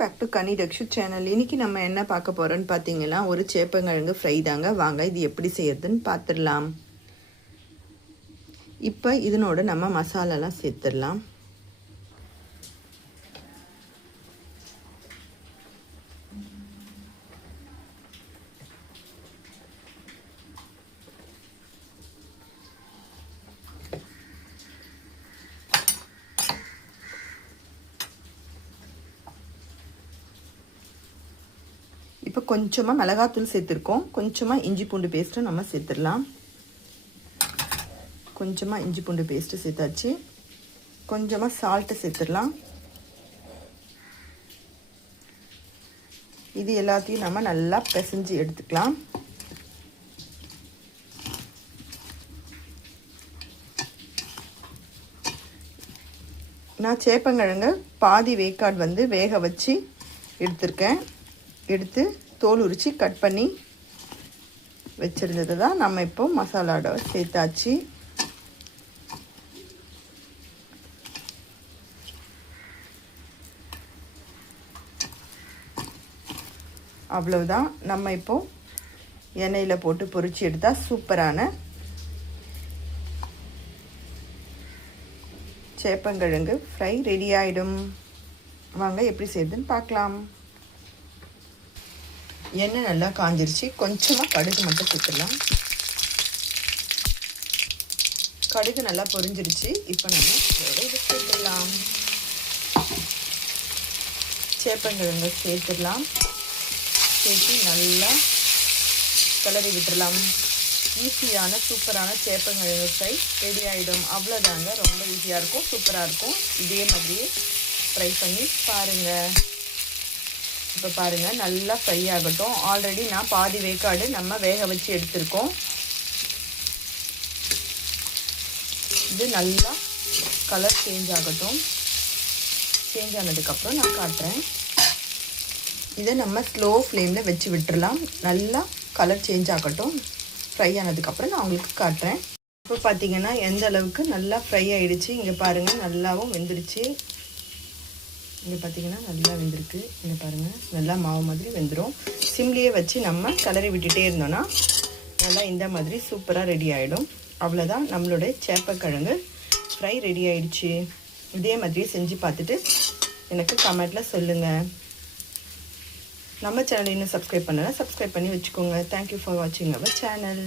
Back to Ghani Rakshu channel இன்னைக்கு நம்ம என்ன பார்க்க போகிறோன்னு பார்த்தீங்கன்னா ஒரு சேப்பங்கிழங்கு ஃப்ரை தாங்க. வாங்க இது எப்படி செய்யறதுன்னு பார்த்துடலாம். இப்போ இதனோட நம்ம மசாலாலாம் சேர்த்துடலாம். இப்போ கொஞ்சமாக மிளகாத்தூள் சேர்த்துருக்கோம். கொஞ்சமாக இஞ்சி பூண்டு பேஸ்ட்டு நம்ம சேர்த்துடலாம். கொஞ்சமாக இஞ்சி பூண்டு பேஸ்ட்டு சேர்த்தாச்சு. கொஞ்சமாக சால்ட்டு சேர்த்துடலாம். இது எல்லாத்தையும் நம்ம நல்லா பிசைஞ்சு எடுத்துக்கலாம். நான் சேப்பங்கிழங்கு பாதி வேக்காடு வந்து வேக வச்சு எடுத்திருக்கேன். எடுத்து தோல் உரித்து கட் பண்ணி வச்சுருந்தது தான் நம்ம இப்போ மசாலாவோட சேர்த்தாச்சு. அவ்வளவுதான். நம்ம இப்போ எண்ணெயில் போட்டு பொரிச்சு எடுத்தால் சூப்பரான சேப்பங்கிழங்கு ஃப்ரை ரெடி ஆகிடும் வாங்க எப்படி செய்யுதுன்னு பார்க்கலாம். எண்ணெய் நல்லா காஞ்சிருச்சு. கொஞ்சமாக கடுகு மட்டும் சேர்த்துடலாம். கடுகு நல்லா பொரிஞ்சிருச்சு. இப்போ நம்ம இது சேர்த்துடலாம். சேப்பங்கிழங்கு சேர்த்துடலாம். சேர்த்து நல்லா கிளறி விட்டுடலாம். ஈஸியான சூப்பரான சேப்பங்கிழங்கு ஃப்ரை ரெடி ஆகிடும் அவ்வளோதாங்க ரொம்ப ஈஸியாக இருக்கும். சூப்பராக இருக்கும். இதே மாதிரியே ஃப்ரை பண்ணி பாருங்கள் இப்போ பாருங்கள் நல்லா ஃப்ரை ஆகட்டும். ஆல்ரெடி நான் பாதி வேக்காடு நம்ம வேக வச்சு எடுத்திருக்கோம். இது நல்லா கலர் சேஞ்ச் ஆகட்டும். சேஞ்ச் ஆனதுக்கப்புறம் நான் காட்டுறேன். இதை நம்ம ஸ்லோ ஃப்ளேமில் வச்சு விட்டுறலாம். நல்லா கலர் சேஞ்ச் ஆகட்டும். ஃப்ரை ஆனதுக்கப்புறம் நான் உங்களுக்கு காட்டுறேன். இப்போ பார்த்தீங்கன்னா எந்த அளவுக்கு நல்லா ஃப்ரை ஆகிடுச்சு இங்கே பாருங்கள் நல்லாவும் வெந்துருச்சு. இங்கே பார்த்திங்கன்னா நல்லா வெந்திருக்கு. இங்கே பாருங்கள் நல்லா மாவு மாதிரி வெந்துடும் சிம்லியே வச்சு நம்ம கலரி விட்டுட்டே இருந்தோன்னா நல்லா இந்த மாதிரி சூப்பராக ரெடி ஆகிடும் அவ்வளோதான் நம்மளுடைய சேப்பக்கிழங்கு. ஃப்ரை ரெடி ஆயிடுச்சு. இதே மாதிரியே செஞ்சு பார்த்துட்டு எனக்கு கமெண்ட்டில் சொல்லுங்கள் நம்ம சேனல் இன்னும் சப்ஸ்கிரைப் பண்ணலாம் சப்ஸ்கிரைப் பண்ணி வச்சுக்கோங்க. தேங்க்யூ ஃபார் வாட்சிங் அவர் சேனல்